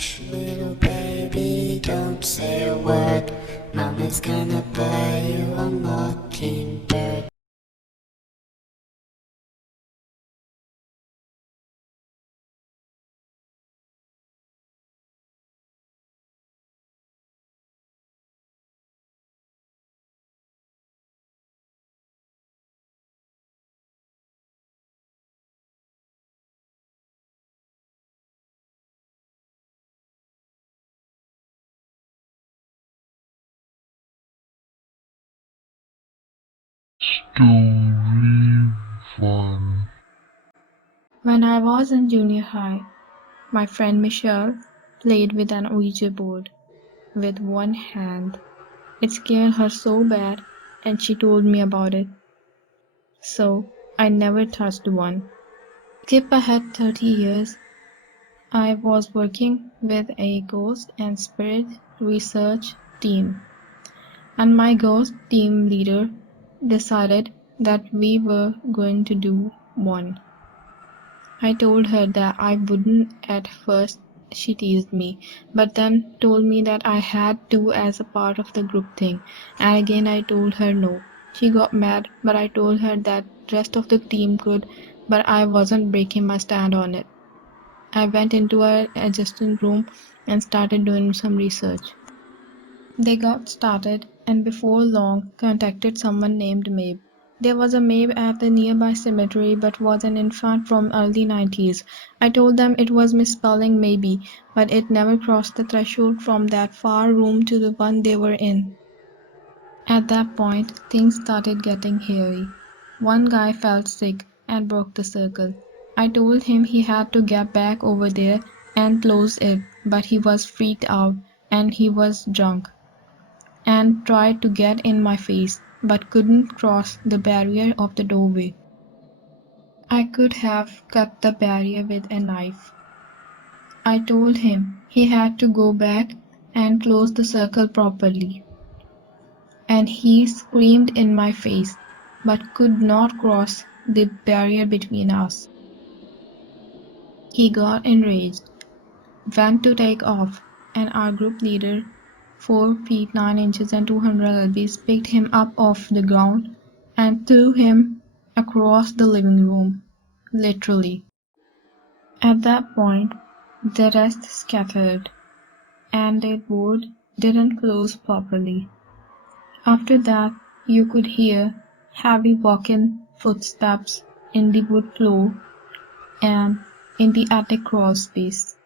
Hush, little baby, don't say a word. Mama's gonna buy you a mockingbird. Story 1. When I was in junior high, my friend Michelle played with an Ouija board with one hand. It scared her so bad, and she told me about it. So I never touched one. Skip ahead 30 years. I was working with a ghost and spirit research team, and my ghost team leader decided that we were going to do one. I told her that I wouldn't at first. She teased me, but then told me that I had to as a part of the group thing, and again I told her no. She got mad, but I told her that rest of the team could, but I wasn't breaking my stand on it. I went into our adjacent room and started doing some research. They got started, and before long contacted someone named Mabe. There was a Mabe at the nearby cemetery but was an infant from early 90s. I told them it was misspelling maybe, but it never crossed the threshold from that far room to the one they were in. At that point, things started getting hairy. One guy felt sick and broke the circle. I told him he had to get back over there and close it, but he was freaked out and he was drunk and tried to get in my face, but couldn't cross the barrier of the doorway. I could have cut the barrier with a knife. I told him he had to go back and close the circle properly, and he screamed in my face, but could not cross the barrier between us. He got enraged, went to take off, and our group leader, 4 feet 9 inches and 200 lbs, picked him up off the ground and threw him across the living room, literally. At that point, the rest scattered, and the board didn't close properly. After that, you could hear heavy walking footsteps in the wood floor and in the attic crawl space.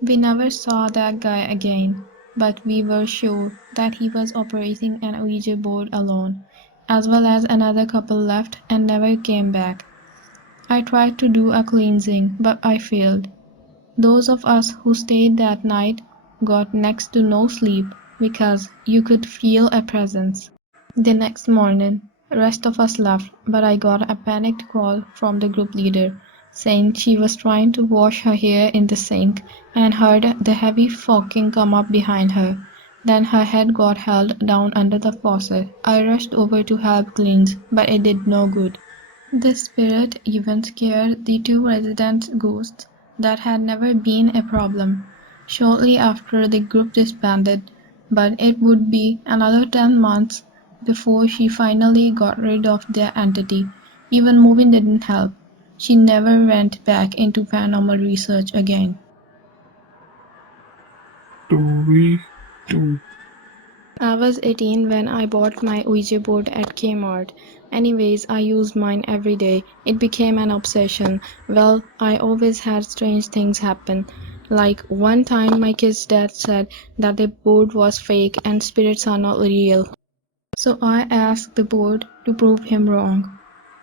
We never saw that guy again, but we were sure that he was operating an Ouija board alone, as well as another couple left and never came back. I tried to do a cleansing, but I failed. Those of us who stayed that night got next to no sleep because you could feel a presence. The next morning, rest of us left, but I got a panicked call from the group leader, saying she was trying to wash her hair in the sink and heard the heavy fogging come up behind her. Then her head got held down under the faucet. I rushed over to help cleanse, but it did no good. The spirit even scared the 2 resident ghosts that had never been a problem. Shortly after the group disbanded, but it would be another 10 months before she finally got rid of their entity. Even moving didn't help. She never went back into paranormal research again. Story 2. I was 18 when I bought my Ouija board at Kmart. Anyways, I used mine every day. It became an obsession. Well, I always had strange things happen. Like one time my kid's dad said that the board was fake and spirits are not real. So I asked the board to prove him wrong.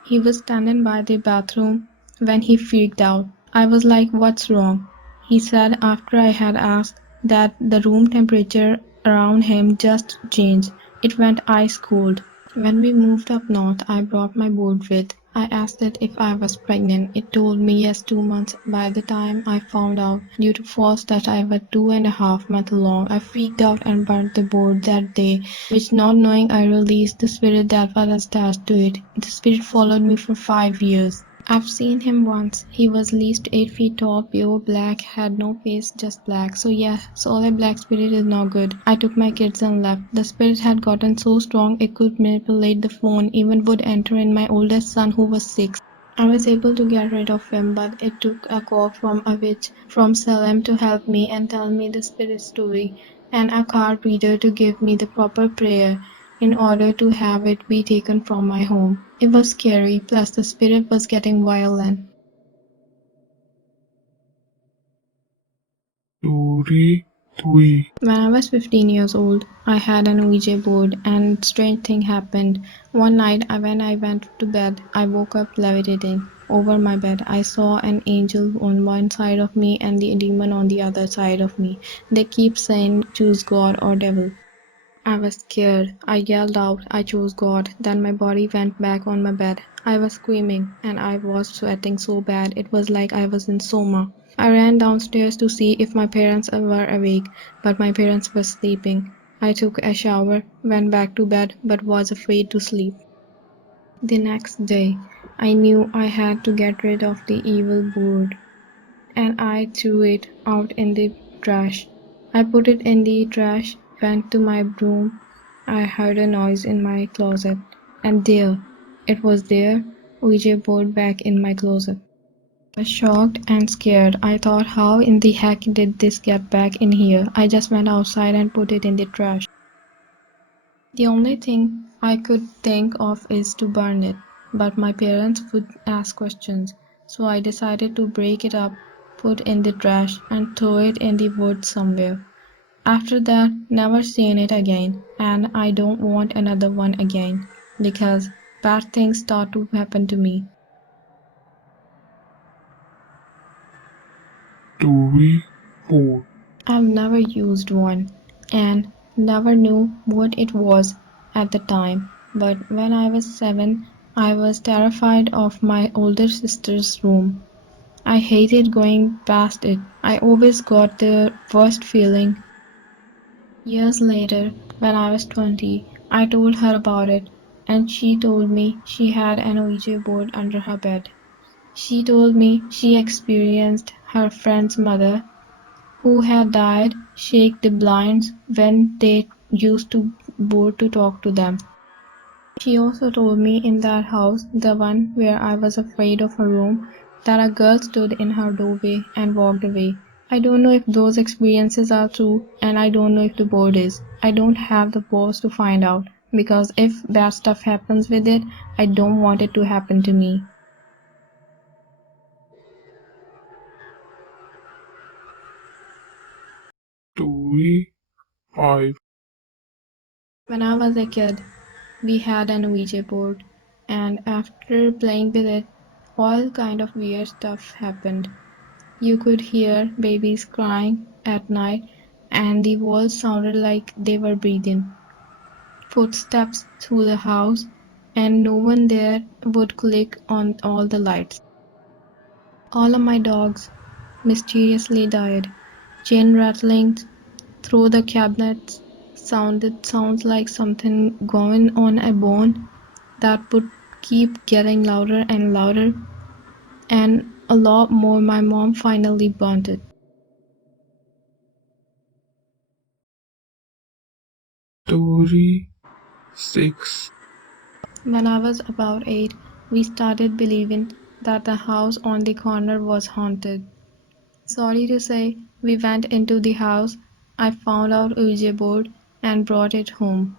He was standing by the bathroom when he freaked out. I was like, "What's wrong?" He said after I had asked that the room temperature around him just changed. It went ice cold. When we moved up north, I brought my board with. I asked it if I was pregnant. It told me yes, 2 months. By the time I found out, due to false that I was 2.5 months along, I freaked out and burnt the board that day, which not knowing I released the spirit that was attached to it. The spirit followed me for 5 years. I've seen him once. He was at least 8 feet tall, pure black, had no face, just black. So yeah, solid black spirit is no good. I took my kids and left. The spirit had gotten so strong it could manipulate the phone, even would enter in my oldest son who was 6. I was able to get rid of him, but it took a call from a witch from Salem to help me and tell me the spirit story, and a card reader to give me the proper prayer in order to have it be taken from my home. It was scary, plus the spirit was getting violent. Story 3. When I was 15 years old, I had an Ouija board, and strange thing happened. One night, when I went to bed, I woke up levitating. Over my bed, I saw an angel on one side of me and the demon on the other side of me. They keep saying, choose God or devil. I was scared. I yelled out, I chose God. Then my body went back on my bed. I was screaming, and I was sweating so bad it was like I was in coma. I ran downstairs to see if my parents were awake, but my parents were sleeping. I took a shower, went back to bed, but was afraid to sleep. The next day, I knew I had to get rid of the evil board, and I threw it out in the trash. I put it in the trash, went to my room. I heard a noise in my closet, and there, it was there, Ouija board back in my closet. I was shocked and scared. I thought, how in the heck did this get back in here? I just went outside and put it in the trash. The only thing I could think of is to burn it, but my parents would ask questions, so I decided to break it up, put in the trash, and throw it in the woods somewhere. After that, never seen it again, and I don't want another one again, because bad things start to happen to me. Story 4. I've never used one, and never knew what it was at the time, but when I was 7, I was terrified of my older sister's room. I hated going past it. I always got the worst feeling. Years later, when I was 20, I told her about it, and she told me she had an Ouija board under her bed. She told me she experienced her friend's mother, who had died, shake the blinds when they used the board to talk to them. She also told me in that house, the one where I was afraid of her room, that a girl stood in her doorway and walked away. I don't know if those experiences are true, and I don't know if the board is. I don't have the balls to find out, because if bad stuff happens with it, I don't want it to happen to me. Story 5. When I was a kid, we had an Ouija board, and after playing with it, all kind of weird stuff happened. You could hear babies crying at night, and the walls sounded like they were breathing. Footsteps through the house, and no one there would click on all the lights. All of my dogs mysteriously died. Chain rattling through the cabinets sounds like something going on a bone that would keep getting louder and louder, and a lot more. My mom finally burnt it. Story 6. When I was about 8, we started believing that the house on the corner was haunted. Sorry to say, we went into the house, I found out Ouija board, and brought it home.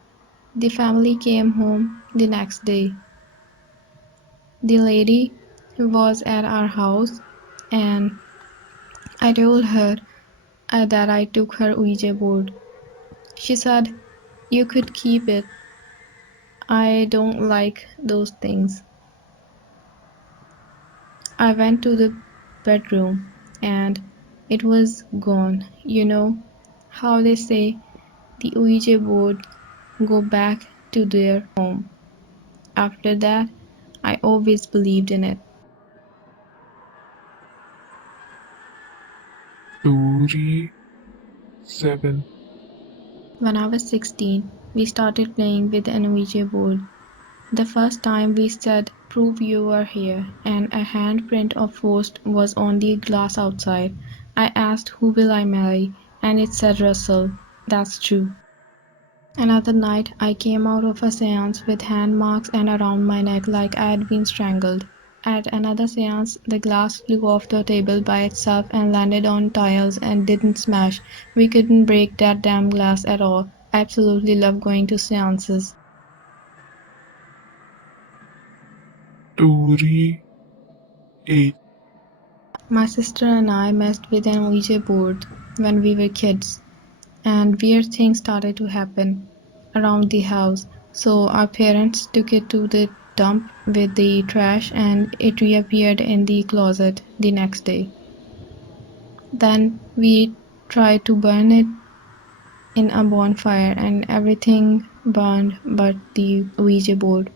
The family came home the next day. The lady was at our house, and I told her that I took her Ouija board. She said, you could keep it. I don't like those things. I went to the bedroom, and it was gone. You know how they say the Ouija board go back to their home. After that, I always believed in it. Story 7. When I was 16, we started playing with an Ouija board. The first time we said prove you are here, and a handprint of Faust was on the glass outside. I asked who will I marry, and it said Russell. That's true. Another night, I came out of a seance with hand marks and around my neck like I had been strangled. At another seance, the glass flew off the table by itself and landed on tiles and didn't smash. We couldn't break that damn glass at all. I absolutely love going to seances. Story 8. My sister and I messed with an Ouija board when we were kids, and weird things started to happen around the house. So our parents took it to the dump with the trash and it reappeared in the closet the next day. Then we tried to burn it in a bonfire and everything burned but the Ouija board.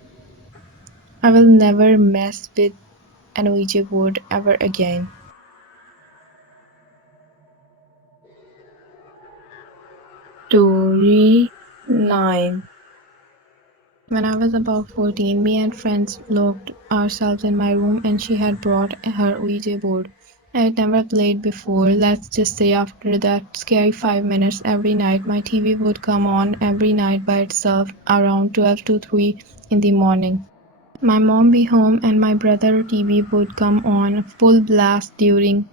I will never mess with an Ouija board ever again. Story 9. When I was about 14, me and friends locked ourselves in my room and she had brought her Ouija board. I had never played before. Let's just say after that scary 5 minutes every night, my TV would come on every night by itself around 12 to 3 in the morning. My mom be home and my brother TV would come on full blast during.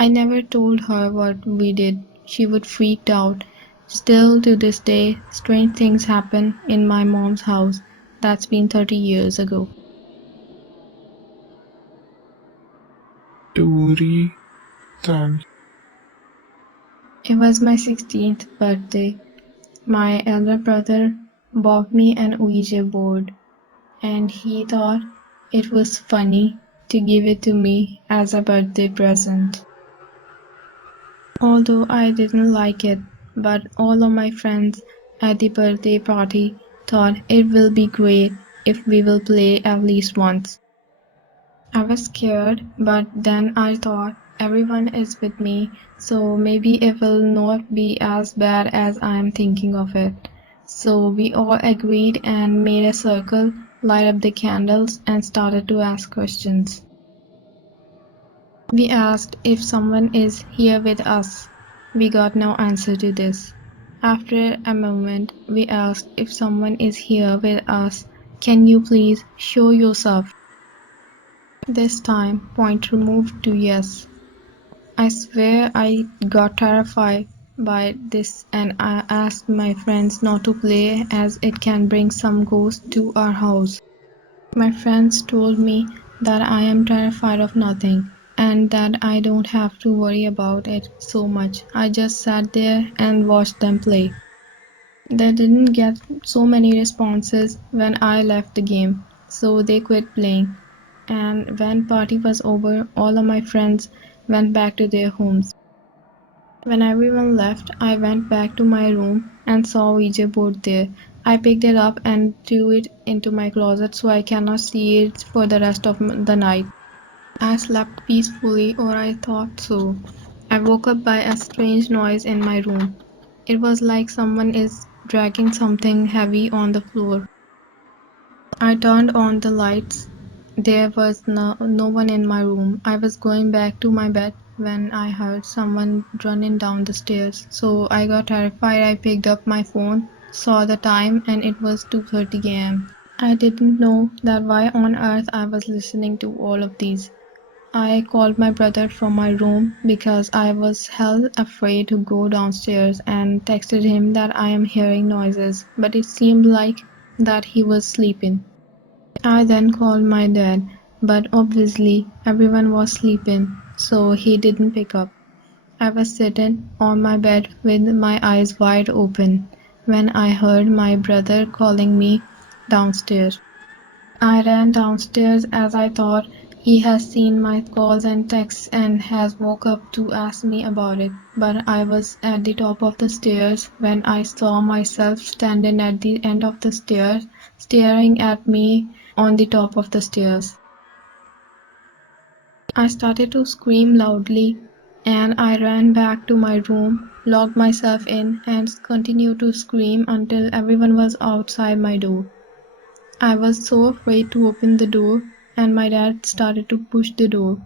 I never told her what we did. She would freak out. Still to this day, strange things happen in my mom's house. That's been 30 years ago. Story 10. It was my 16th birthday. My elder brother bought me an Ouija board, and he thought it was funny to give it to me as a birthday present. Although I didn't like it, but all of my friends at the birthday party thought it will be great if we will play at least once. I was scared, but then I thought everyone is with me, so maybe it will not be as bad as I am thinking of it. So we all agreed and made a circle, light up the candles, and started to ask questions. We asked if someone is here with us. We got no answer to this. After a moment, we asked if someone is here with us. Can you please show yourself? This time, pointer moved to yes. I swear I got terrified by this and I asked my friends not to play as it can bring some ghosts to our house. My friends told me that I am terrified of nothing and that I don't have to worry about it so much. I just sat there and watched them play. They didn't get so many responses when I left the game, so they quit playing. And when party was over, all of my friends went back to their homes. When everyone left, I went back to my room and saw Ouija board there. I picked it up and threw it into my closet so I cannot see it for the rest of the night. I slept peacefully, or I thought so. I woke up by a strange noise in my room. It was like someone is dragging something heavy on the floor. I turned on the lights. There was no one in my room. I was going back to my bed when I heard someone running down the stairs. So I got terrified. I picked up my phone, saw the time, and it was 2:30 a.m. I didn't know that why on earth I was listening to all of these. I called my brother from my room because I was hell afraid to go downstairs and texted him that I am hearing noises, but it seemed like that he was sleeping. I then called my dad, but obviously everyone was sleeping, so he didn't pick up. I was sitting on my bed with my eyes wide open when I heard my brother calling me downstairs. I ran downstairs as I thought he has seen my calls and texts and has woke up to ask me about it. But I was at the top of the stairs when I saw myself standing at the end of the stairs, staring at me on the top of the stairs. I started to scream loudly and I ran back to my room, locked myself in, and continued to scream until everyone was outside my door. I was so afraid to open the door and my dad started to push the door.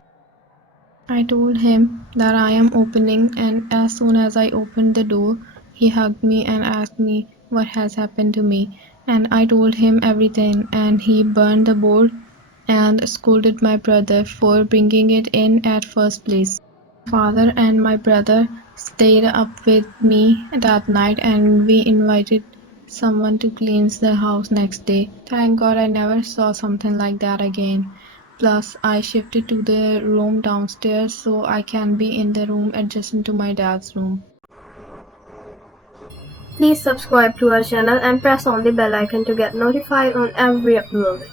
I told him that I am opening, and as soon as I opened the door, he hugged me and asked me what has happened to me, and I told him everything, and he burned the board and scolded my brother for bringing it in at first place. Father and my brother stayed up with me that night, and we invited someone to cleanse the house next day. Thank God I never saw something like that again. Plus, I shifted to the room downstairs so I can be in the room adjacent to my dad's room. Please subscribe to our channel and press on the bell icon to get notified on every upload.